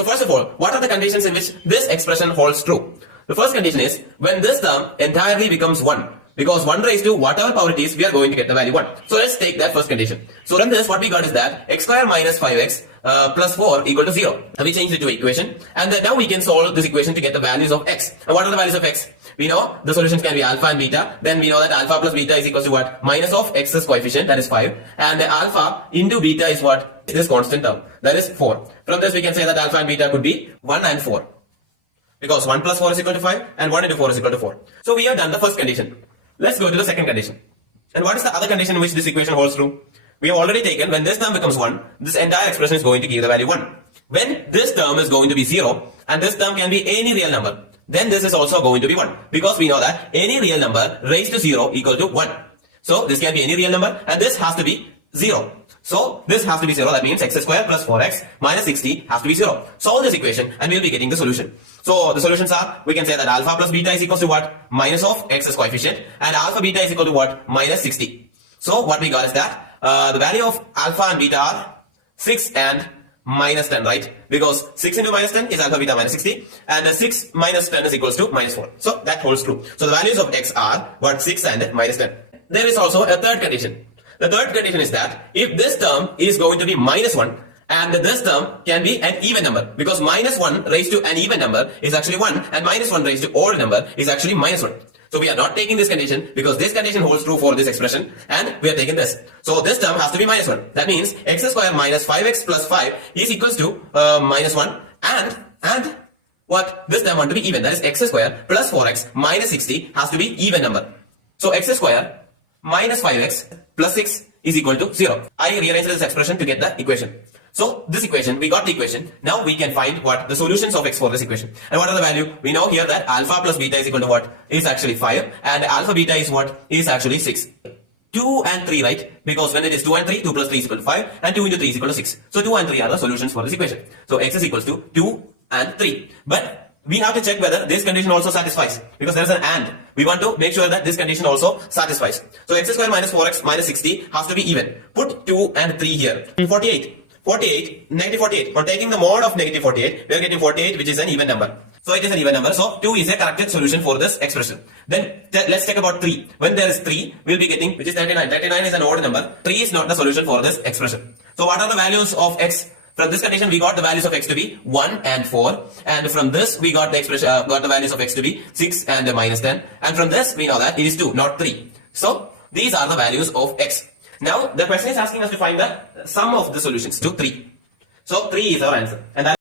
So first of all, what are the conditions in which this expression holds true? The first condition is when this term entirely becomes 1. Because 1 raised to whatever power it is, we are going to get the value 1. So let's take that first condition. So from this, what we got is that x square minus 5x plus 4 equal to 0. And we changed it to equation. And now we can solve this equation to get the values of x. And what are the values of x? We know the solutions can be alpha and beta. Then we know that alpha plus beta is equal to what? Minus of x's coefficient, that is 5. And the alpha into beta is what? This constant term, that is 4. From this we can say that alpha and beta could be 1 and 4. Because 1 plus 4 is equal to 5 and 1 into 4 is equal to 4. So we have done the first condition. Let's go to the second condition. And what is the other condition in which this equation holds true? We have already taken when this term becomes 1, this entire expression is going to give the value 1. When this term is going to be 0 and this term can be any real number, then this is also going to be 1. Because we know that any real number raised to 0 equal to 1. So this can be any real number and this has to be 0. So this has to be 0. That means x square plus 4x minus 60 has to be 0. Solve this equation and we'll be getting the solution. So the solutions are, we can say that alpha plus beta is equal to what? Minus of x's coefficient, and alpha beta is equal to what? Minus 60. So what we got is that the value of alpha and beta are 6 and minus 10, right? Because 6 into minus 10 is alpha beta minus 60, and 6 minus 10 is equals to minus 4. So that holds true. So the values of x are what? 6 and minus 10. There is also a third condition. The third condition is that if this term is going to be minus 1 and this term can be an even number, because minus 1 raised to an even number is actually 1 and minus 1 raised to odd number is actually minus 1. So we are not taking this condition because this condition holds true for this expression and we are taking this. So this term has to be minus 1. That means x square minus 5x plus 5 is equals to minus 1 and what? This term want to be even, that is x square plus 4x minus 60 has to be even number. So x square minus 5x plus 6 is equal to 0. I rearranged this expression to get the equation. So this equation, we got the equation. Now we can find what? The solutions of x for this equation. And what are the value? We know here that alpha plus beta is equal to what? Is actually 5. And alpha beta is what? Is actually 6. 2 and 3, right? Because when it is 2 and 3, 2 plus 3 is equal to 5. And 2 into 3 is equal to 6. So 2 and 3 are the solutions for this equation. So x is equals to 2 and 3. But we have to check whether this condition also satisfies, because there is an and. We want to make sure that this condition also satisfies. So x square minus 4x minus 60 has to be even. Put 2 and 3 here. 48, negative 48. On taking the mod of negative 48, we are getting 48, which is an even number. So it is an even number. So 2 is a correct solution for this expression. Then let's check about 3. When there is 3, we'll be getting, which is 39. 39 is an odd number. 3 is not the solution for this expression. So what are the values of x? From this condition, we got the values of x to be 1 and 4. And from this, we got the expression, got the values of x to be 6 and minus 10. And from this, we know that it is 2, not 3. So these are the values of x. Now, the question is asking us to find the sum of the solutions to 3. So 3 is our answer. And that